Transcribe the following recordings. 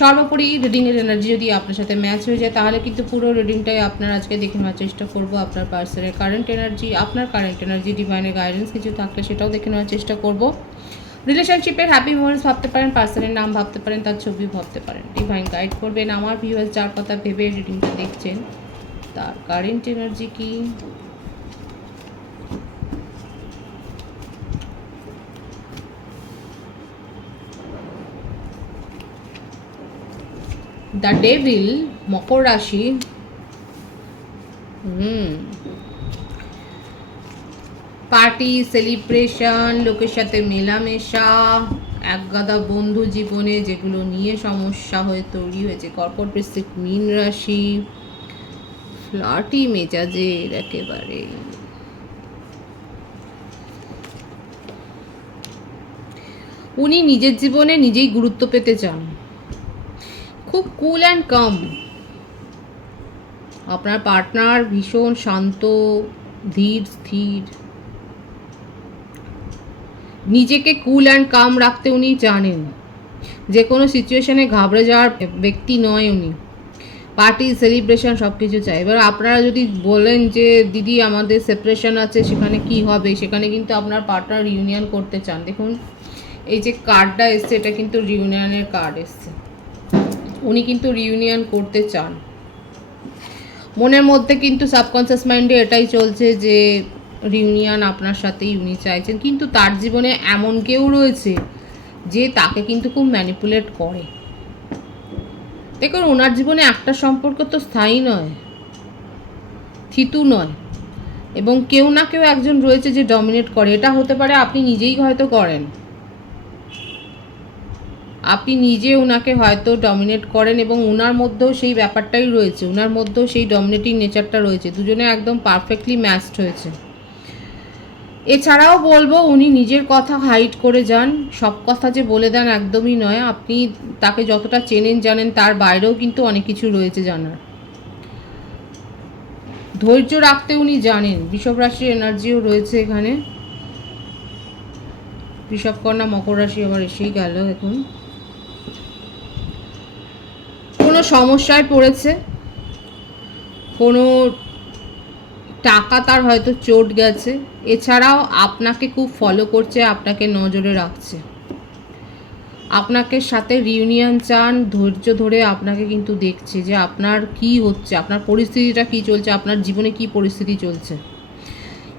সর্বোপরি রিডিংয়ের এনার্জি যদি আপনার সাথে ম্যাচ হয়ে যায়, তাহলে কিন্তু পুরো রিডিংটাই আপনার আজকে দেখে নেওয়ার চেষ্টা করব আপনার পার্সনের কারেন্ট এনার্জি আপনার কারেন্ট এনার্জি ডিভাইনের গাইডেন্স কিছু থাকলে সেটাও দেখে নেওয়ার চেষ্টা করব। রিলেশনশিপের হ্যাপি মোমেন্টস ভাবতে পারেন পার্সনের নাম ভাবতে পারেন, তার ছবি ভাবতে পারেন। ডিভাইন গাইড করবেন। আমার ভিউয়ার্স যার কথা ভেবে রিডিংটা দেখছেন, তার কারেন্ট এনার্জি কি? দ্য ডেভিল মকর রাশি হুম পার্টি সেলিব্রেশন লোকের সাথে মেলামেশা, একগাদা বন্ধু জীবনে যেগুলো নিয়ে সমস্যা হয়ে তৈরি হয়েছে, কর্কট বৃশ্চিক মীন রাশি, ফ্লাটি মেজাজের একেবারে। উনি নিজের জীবনে নিজেই গুরুত্ব পেতে চান। খুব কুল অ্যান্ড কাম আপনার পার্টনার ভীষণ শান্ত, ধীর, স্থির। নিজেকে কুল অ্যান্ড কাম রাখতে উনি জানেন। যে কোনো সিচুয়েশনে ঘাবড়ে যাওয়ার ব্যক্তি নয় উনি। পার্টি সেলিব্রেশন সব কিছু চাই এবার আপনারা যদি বলেন যে, দিদি, আমাদের সেপারেশন আছে, সেখানে কি হবে? সেখানে কিন্তু আপনার পার্টনার রিউনিয়ন করতে চান। দেখুন, এই যে কার্ডটা এসছে, এটা কিন্তু রিউনিয়নের কার্ড এসছে। উনি কিন্তু রিউনিয়ন করতে চান। মনের মধ্যে কিন্তু সাবকনসিয়াস মাইন্ডে এটাই চলছে যে রিউনিয়ন আপনার সাথেই উনি চাইছেন। কিন্তু তার জীবনে এমন কেউ রয়েছে যে তাকে কিন্তু খুব ম্যানিপুলেট করে। দেখুন, ওনার জীবনে একটা সম্পর্ক তো স্থায়ী নয়, থিতু নয়, এবং কেউ না কেউ একজন রয়েছে যে ডমিনেট করে। এটা হতে পারে আপনি নিজেই হয়তো করেন। আপনি নিজে ওনাকে হয়তো ডমিনেট করেন এবং ওনার মধ্যেও সেই ব্যাপারটাই রয়েছে ওনার মধ্যেও সেই ডমিনেটিং নেচারটা রয়েছে। দুজনে একদম পারফেক্টলি ম্যাচড হয়েছে। এছাড়াও বলব, উনি নিজের কথা হাইড করে যান। সব কথা যে বলে দেন একদমই নয়। আপনি তাকে যতটা চেনেন, জানেন, তার বাইরেও কিন্তু অনেক কিছু রয়েছে জানার। ধৈর্য রাখতে উনি জানেন। বিষব রাশির এনার্জিও রয়েছে এখানে। বিষব কন্যা মকর রাশি আবার এসেই গেল এখন কোনো সমস্যায় পড়েছে। কোনো টাকা তার হয়তো চোট গেছে। এছাড়াও আপনাকে খুব ফলো করছে, আপনাকে নজরে রাখছে। আপনাকে সাথে রিউনিয়ন চান, ধৈর্য ধরে আপনাকে কিন্তু দেখছে যে আপনার কি হচ্ছে, আপনার পরিস্থিতিটা কি চলছে, আপনার জীবনে কি পরিস্থিতি চলছে।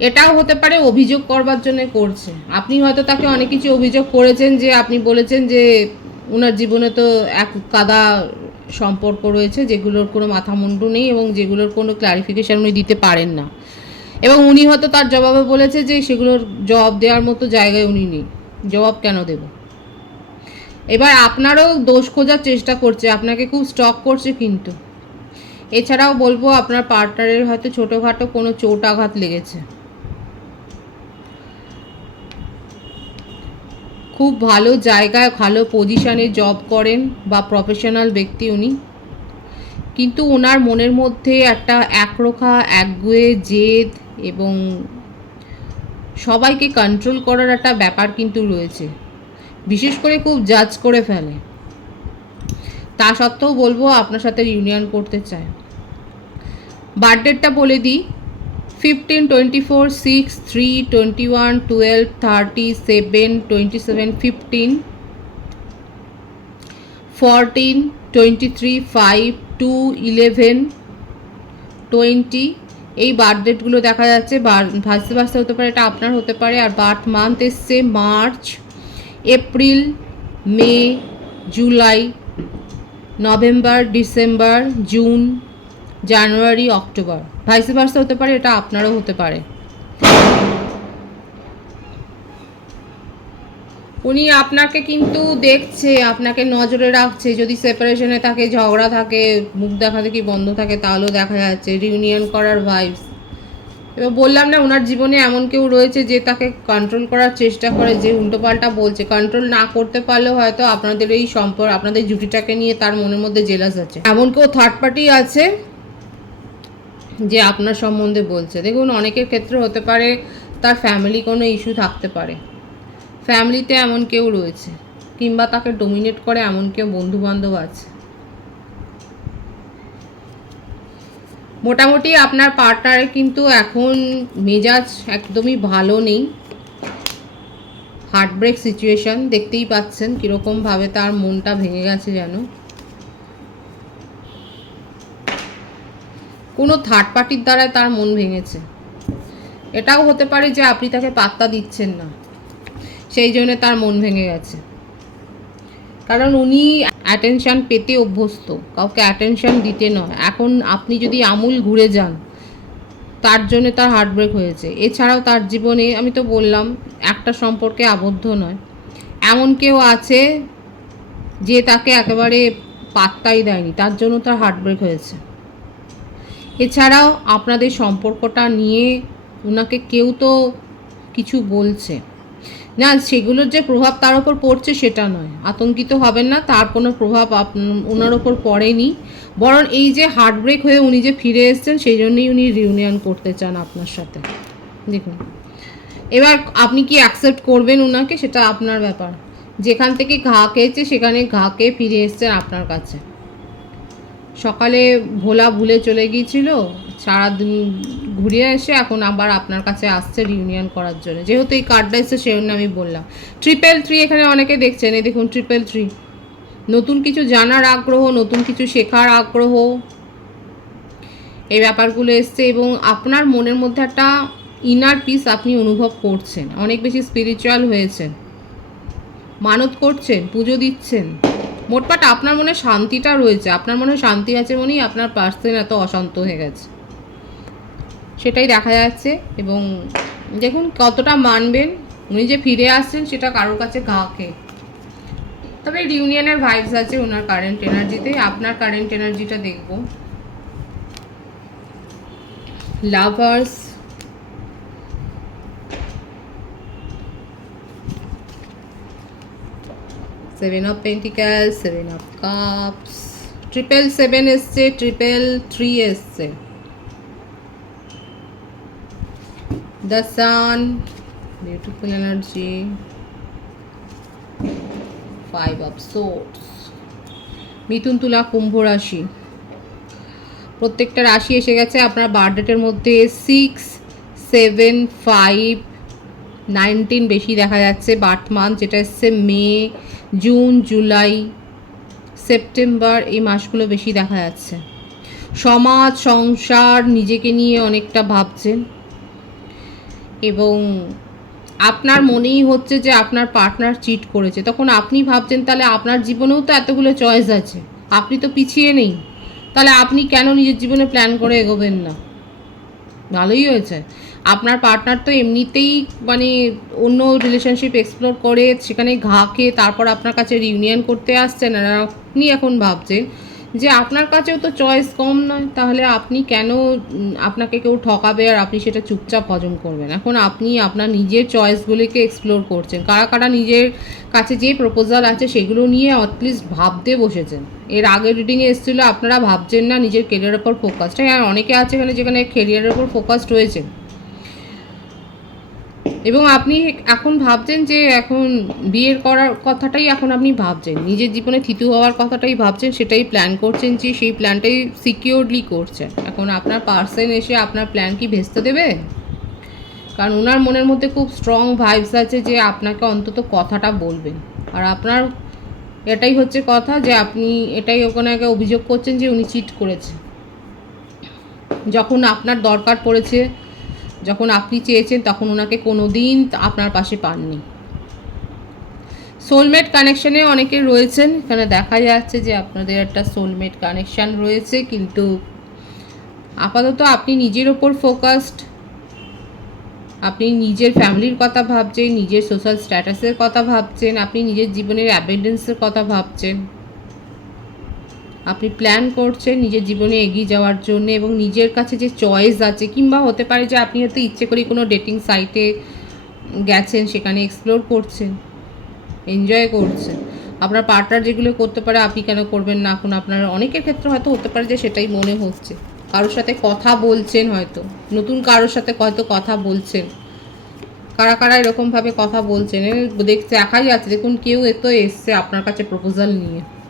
এটাও হতে পারে অভিযোগ করবার জন্য করছে। আপনি হয়তো তাকে অনেক কিছু অভিযোগ করেছেন যে, আপনি বলেছেন যে ওনার জীবনে তো এক কাদা সম্পর্ক রয়েছে যেগুলোর কোনো মাথা মুন্ডু নেই এবং যেগুলোর কোনো ক্লারিফিকেশান উনি দিতে পারেন না। এবং উনি হয়তো তার জবাবে বলেছে যে সেগুলোর জবাব দেওয়ার মতো জায়গায় উনি নেই। জবাব কেন দেব? এবার আপনারও দোষ খোঁজার চেষ্টা করছে, আপনাকে খুব স্টক করছে কিন্তু। এছাড়াও বলব আপনার পার্টনারের হয়তো ছোটোখাটো কোনো চোট আঘাত লেগেছে। খুব ভালো জায়গায়, ভালো পজিশানে জব করেন বা প্রফেশনাল ব্যক্তি উনি। কিন্তু ওনার মনের মধ্যে একটা একরোখা, একগুয়ে জেদ এবং সবাইকে কন্ট্রোল করার একটা ব্যাপার কিন্তু রয়েছে। বিশেষ করে খুব জাজ করে ফেলে। তা সত্ত্বেও বলব আপনার সাথে ইউনিয়ন করতে চায়। বার্থডেটটা বলে দিই। Fifteen twenty four six three twenty one twelve thirty seven twenty seven fifteen fourteen twenty three five two eleven twenty এই বার্থ ডেটগুলো দেখা যাচ্ছে ভাসতে ভাসতে হতে পারে, এটা আপনার হতে পারে। আর বার্থ মান্থ এসছে March, April, May, July, November, December, June, January, October. Vice versa হতে পারে, এটা আপনারও হতে পারে। উনি আপনাকে কিন্তু দেখছে, আপনাকে নজরে রাখছে, যদি সেপারেশনে থাকে, ঝগড়া থাকে, মুখ দেখা দেখি বন্ধ থাকে, তাহলেও দেখা যাচ্ছে রিউনিয়ন করার ভাইবস এবার বললাম না ওনার জীবনে এমন কেউ রয়েছে যে তাকে কন্ট্রোল করার চেষ্টা করে, যে উল্টোপাল্টা বলছে। কন্ট্রোল না করতে পারলেও হয়তো আপনাদের এই সম্পর্ক আপনাদের জুটিটাকে নিয়ে তার মনের মধ্যে জেলাস আছে। এমন কেউ থার্ড পার্টি আছে যে আপনার সম্বন্ধে বলছে। দেখুন, অনেকের ক্ষেত্রে হতে পারে তার ফ্যামিলি কোনো ইস্যু থাকতে পারে। ফ্যামিলিতে এমন কেউ রয়েছে, কিংবা তাকে ডোমিনেট করে এমন কেউ বন্ধু বান্ধব আছে। মোটামুটি আপনার পার্টনারে কিন্তু এখন মেজাজ একদমই ভালো নেই। হার্ট ব্রেক সিচুয়েশন দেখতেই পাচ্ছেন কীরকমভাবে তার মনটা ভেঙে গেছে যেন। কোনো থার্ড পার্টির দ্বারাই তার মন ভেঙেছে। এটাও হতে পারে যে আপনি তাকে পাত্তা দিচ্ছেন না। সেই জন্য তার মন ভেঙে গেছে। কারণ উনি অ্যাটেনশান পেতে অভ্যস্ত, কাউকে অ্যাটেনশান দিতে নয়। এখন আপনি যদি আমূল ঘুরে যান, তার জন্য তার হার্টব্রেক হয়েছে। এছাড়াও তার জীবনে, আমি তো বললাম, একটা সম্পর্কে আবদ্ধ নয়। এমন কেউ আছে যে তাকে একেবারে পাত্তাই দেয়নি, তার জন্য তার হার্টব্রেক হয়েছে। এছাড়াও আপনাদের সম্পর্কটা নিয়ে ওনাকে কেউ তো কিছু বলছে। না, সেগুলোর যে প্রভাব তার ওপর পড়ছে সেটা নয়। আতঙ্কিত হবেন না, তার কোনো প্রভাব ওনার ওপর পড়েনি। বরং এই যে হার্টব্রেক হয়ে উনি যে ফিরে এসেছেন, সেই জন্যই উনি রিউনিয়ন করতে চান আপনার সাথে। দেখুন। এবার আপনি কি অ্যাকসেপ্ট করবেন ওনাকে সেটা আপনার ব্যাপার। যেখান থেকে ঘা খেয়েছে, সেখানে ঘা খেয়ে ফিরে এসছেন আপনার কাছে। সকালে ভোলা ভুলে চলে গিয়েছিল, সারাদিন ঘুরিয়ে এসে এখন আবার আপনার কাছে আসছে রিউনিয়ন করার জন্য। যেহেতু এই কার্ডটা এসছে সেই জন্য আমি বললাম। ট্রিপল থ্রি এখানে অনেকে দেখছেন, এই দেখুন ট্রিপল থ্রি নতুন কিছু জানার আগ্রহ, নতুন কিছু শেখার আগ্রহ, এই ব্যাপারগুলো এসছে এবং আপনার মনের মধ্যে একটা ইনার পিস আপনি অনুভব করছেন। অনেক বেশি স্পিরিচুয়াল হয়েছেন। মানত করছেন, পুজো দিচ্ছেন। মোটপাট আপনার মনে শান্তিটা রয়েছে, আপনার মনে শান্তি আছে বলেই আপনার পার্সন এত অশান্ত হয়ে গেছে। সেটাই দেখা যাচ্ছে এবং দেখুন কতটা মানবেন, উনি যে ফিরে আসছেন সেটা কারোর কাছে গা খেয়ে তবে রিউনিয়নের ভাইবস আছে ওনার কারেন্ট এনার্জিতে আপনার কারেন্ট এনার্জিটা দেখব। Lovers seven of pentacle seven of cups triple seven এসছে ট্রিপল থ্রি এসছে the sun beautiful energy five of swords মিথুন তুলা কুম্ভ রাশি প্রত্যেকটা রাশি এসে গেছে, আপনার বার্থডেটের মধ্যে সিক্স সেভেন ফাইভ নাইনটিন বেশি দেখা যাচ্ছে, বার্থ মান্থ যেটা এসছে মে, জুন, জুলাই, সেপ্টেম্বর এই মাসগুলো বেশি দেখা যাচ্ছে। সমাজ, সংসার নিজেকে নিয়ে অনেকটা ভাবছেন। এবং আপনার মনেই হচ্ছে যে আপনার পার্টনার চিট করেছে। তখন আপনি ভাবছেন, তাহলে আপনার জীবনেও তো এতগুলো চয়েস আছে। আপনি তো পিছিয়ে নেই। তাহলে আপনি কেন নিজের জীবনে প্ল্যান করে এগোবেন না? ভালোই হয়েছে। আপনার পার্টনার তো এমনিতেই মানে অন্য রিলেশনশিপ এক্সপ্লোর করে সেখানে ঘা খেয়ে তারপর আপনার কাছে রিউনিয়ন করতে আসছেন আর আপনি এখন ভাবছেন যে আপনার কাছেও তো চয়েস কম নয়, তাহলে আপনি কেন আপনাকে কেউ ঠকাবে আর আপনি সেটা চুপচাপ হজম করবেন? এখন আপনি আপনার নিজের চয়েসগুলিকে এক্সপ্লোর করছেন। কারা কারা নিজের কাছে যে প্রপোজাল আছে সেগুলো নিয়ে অ্যাটলিস্ট ভাবতে বসেছেন? এর আগের রিডিংয়ে এসেছিল, আপনারা ভাবছেন না নিজের কেরিয়ারের ওপর ফোকাসটা হ্যাঁ অনেকে আছে এখানে যেখানে কেরিয়ারের ওপর ফোকাসড হয়েছে এবং আপনি এখন ভাবছেন যে এখন বিয়ের করার কথাটাই এখন আপনি ভাবছেন, নিজের জীবনে থিতু হওয়ার কথাটাই ভাবছেন, সেটাই প্ল্যান করছেন যে সেই প্ল্যানটাই সিকিওরলি করছেন। এখন আপনার পার্সেন এসে আপনার প্ল্যান কি ভেস্তে দেবে? কারণ ওনার মনের মধ্যে খুব স্ট্রং ভাইবস আছে যে আপনাকে অন্তত কথাটা বলবেন। আর আপনার এটাই হচ্ছে কথা যে আপনি এটাই ওখানে অভিযোগ করছেন যে উনি চিট করেছে। যখন আপনার দরকার পড়েছে যখন আপনি চেয়েছেন, তখন ওনাকে কোনো দিন আপনার পাশে পাননি। সোলমেট কানেকশানে অনেকে রয়েছেন, এখানে দেখা যাচ্ছে যে আপনাদের একটা সোলমেট কানেকশান রয়েছে, কিন্তু আপাতত আপনি নিজের ওপর ফোকাসড আপনি নিজের ফ্যামিলির কথা ভাবছেন, নিজের সোশ্যাল স্ট্যাটাসের কথা ভাবছেন, আপনি নিজের জীবনের অ্যাবেন্ডেন্সের কথা ভাবছেন। আপনি প্ল্যান করছেন নিজের জীবনে এগিয়ে যাওয়ার জন্য এবং নিজের কাছে যে চয়েস আছে, কিংবা হতে পারে যে আপনি হয়তো ইচ্ছে করে কোনো ডেটিং সাইটে গেছেন, সেখানে এক্সপ্লোর করছেন এনজয় করছেন। আপনার পার্টনার যেগুলো করতে পারে, আপনি কেন করবেন না? এখন আপনার অনেকের ক্ষেত্রে হয়তো হতে পারে যে সেটাই মনে হচ্ছে। কারোর সাথে কথা বলছেন হয়তো। নতুন কারোর সাথে হয়তো কথা বলছেন। কারা কারা এরকমভাবে কথা বলছেন? দেখতে দেখাই যাচ্ছে। দেখুন, কেউ এ তো এসছে আপনার কাছে প্রপোজাল নিয়ে।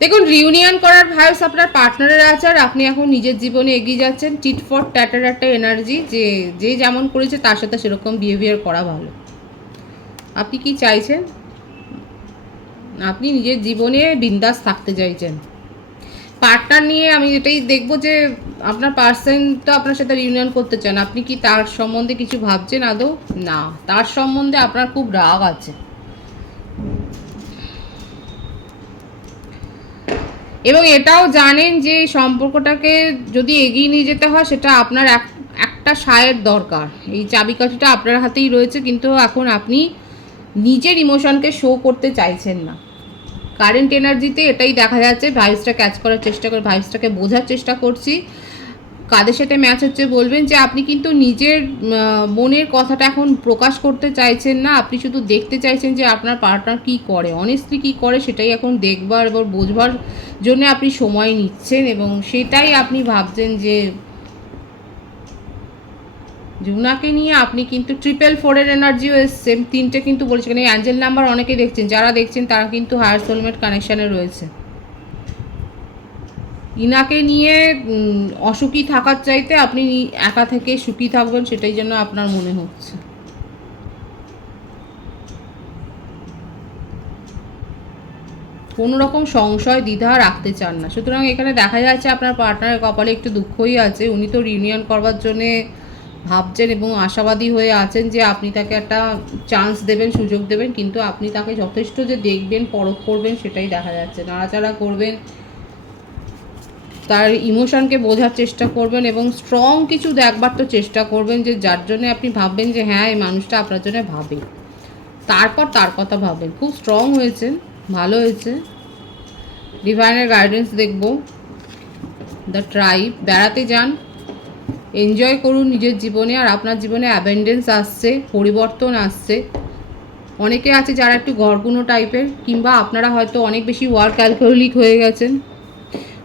দেখুন রিউনিয়ন করার ভাইবস আপনার পার্টনারের আছে, আর আপনি এখন নিজের জীবনে এগিয়ে যাচ্ছেন। টিট ফর ট্যাটার একটা এনার্জি যে যে যেমন করেছে, তার সাথে সেরকম বিহেভিয়ার করা ভালো। আপনি কি চাইছেন? আপনি নিজের জীবনে বিন্দাস থাকতে চাইছেন। পার্টনার নিয়ে আমি এটাই দেখব যে, আপনার পার্সন তো আপনার সাথে রিউনিয়ন করতে চান আপনি কি তার সম্বন্ধে কিছু ভাবছেন আদৌ? না। তার সম্বন্ধে আপনার খুব রাগ আছে। এবং এটাও জানেন যে এই সম্পর্কটাকে যদি এগিয়ে নিয়ে যেতে হয়, সেটা আপনার এক, একটা সায়ের দরকার। এই চাবিকাঠিটা আপনার হাতেই রয়েছে, কিন্তু এখন আপনি নিজের ইমোশনকে শো করতে চাইছেন না। কারেন্ট এনার্জিতে এটাই দেখা যাচ্ছে ভাইসটা ক্যাচ করার চেষ্টা করে ভাইসটাকে বোঝার চেষ্টা করছি। কাদের সাথে ম্যাচ হচ্ছে বলবেন যে আপনি কিন্তু নিজের মনের কথাটা এখন প্রকাশ করতে চাইছেন না। আপনি শুধু দেখতে চাইছেন যে আপনার পার্টনার কি করে। অনেস্টলি কি করে সেটাই এখন দেখবার এবং বোঝবার জন্য আপনি সময় নিচ্ছেন এবং সেটাই আপনি ভাবছেন যে জুনাকে নিয়ে আপনি কিন্তু ট্রিপল ফোরের এনার্জিও এসছে। তিনটে কিন্তু বলেছে। এখানে অ্যাঞ্জেল নাম্বার অনেকে দেখছেন। যারা দেখছেন তারা কিন্তু হায়ার সোলমেট কানেকশানে রয়েছে। ইনাকে নিয়ে অসুখী থাকার চাইতে আপনি একা থেকে সুখী থাকবেন সেটাই জন্য আপনার মনে হচ্ছে। কোনো রকম সংশয়, দ্বিধা রাখতে চান না। সুতরাং এখানে দেখা যাচ্ছে আপনার পার্টনারের কপালে একটু দুঃখই আছে। উনি তো রিউনিয়ন করবার জন্যে ভাবছেন এবং আশাবাদী হয়ে আছেন যে আপনি তাকে একটা চান্স দেবেন, সুযোগ দেবেন, কিন্তু আপনি তাকে যথেষ্ট যে দেখবেন, পরখ করবেন সেটাই দেখা যাচ্ছে। নাড়াচাড়া করবেন তার ইমোশনকে বোঝার চেষ্টা করবেন এবং স্ট্রং কিছু দেখবার তো চেষ্টা করবেন যে যার জন্য আপনি ভাববেন যে হ্যাঁ এই মানুষটা আপনার জন্য ভাবে। তারপর তার কথা ভাবেন খুব স্ট্রং হয়েছেন, ভালো হয়েছে। ডিভাইনের গাইডেন্স দেখব। দ্য ট্রাইব বেড়াতে যান। এনজয় করুন নিজের জীবনে। আর আপনার জীবনে অ্যাবেন্ডেন্স আসছে, পরিবর্তন আসছে। অনেকে আছে যারা একটু গড়গুনো টাইপের কিংবা আপনারা হয়তো অনেক বেশি ওয়ার্ক অ্যালকোহলিক হয়ে গেছেন।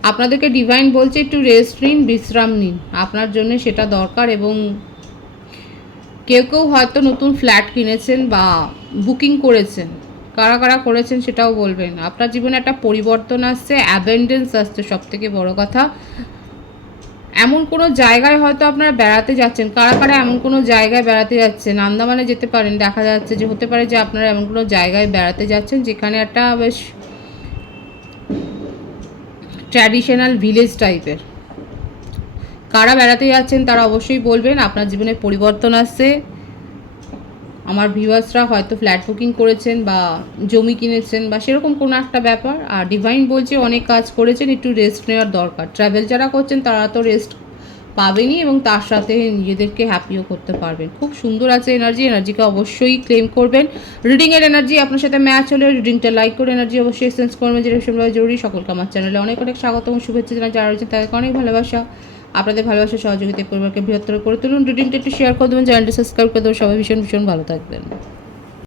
আপনাদেরকে ডিভাইন বলছে একটু রেস্ট নিন, বিশ্রাম নিন। আপনার জন্য সেটা দরকার এবং কেউ কেউ হয়তো নতুন ফ্ল্যাট কিনেছেন বা বুকিং করেছেন। কারা কারা করেছেন সেটাও বলবেন। আপনার জীবনে একটা পরিবর্তন আসছে অ্যাবেন্ডেন্স আসছে সব থেকে বড়ো কথা। এমন কোনো জায়গায় হয়তো আপনারা বেড়াতে যাচ্ছেন। কারা কারা এমন কোনো জায়গায় বেড়াতে যাচ্ছেন? আন্দামানে যেতে পারেন। দেখা যাচ্ছে যে, হতে পারে যে আপনারা এমন কোনো জায়গায় বেড়াতে যাচ্ছেন যেখানে একটা বেশ ট্র্যাডিশনাল ভিলেজ টাইপের। কারা বেড়াতে যাচ্ছেন তারা অবশ্যই বলবেন, আপনার জীবনে পরিবর্তন আসছে। আমার ভিউয়ার্সরা হয়তো ফ্ল্যাট বুকিং করেছেন বা জমি কিনেছেন বা সেরকম কোনো একটা ব্যাপার। আর ডিভাইন বলছে অনেক কাজ করেছেন, একটু রেস্ট নেওয়ার দরকার। ট্রাভেল যারা করছেন তারা তো রেস্ট পাবেনই এবং তার সাথে নিজেদেরকে হ্যাপিও করতে পারবেন। খুব সুন্দর আছে এনার্জি এনার্জিকে অবশ্যই ক্লেম করবেন। রিডিংয়ের এনার্জি আপনার সাথে ম্যাচ হলে রিডিংটা লাইক করে এনার্জি অবশ্যই সেন্স করবেন যেটা ভীষণভাবে জরুরি। সকলকে আমার চ্যানেলে অনেক অনেক স্বাগত এবং শুভেচ্ছা জানাই। যারা রয়েছেন তাদেরকে অনেক ভালোবাসা। আপনাদের ভালোবাসা, সহযোগিতা পরিবারকে বৃহত্তর করে তুলুন। রিডিংটা একটু শেয়ার করে দেবেন চ্যানেলটা সাবস্ক্রাইব করে দেবেন। সবাই ভীষণ ভীষণ ভালো থাকবেন।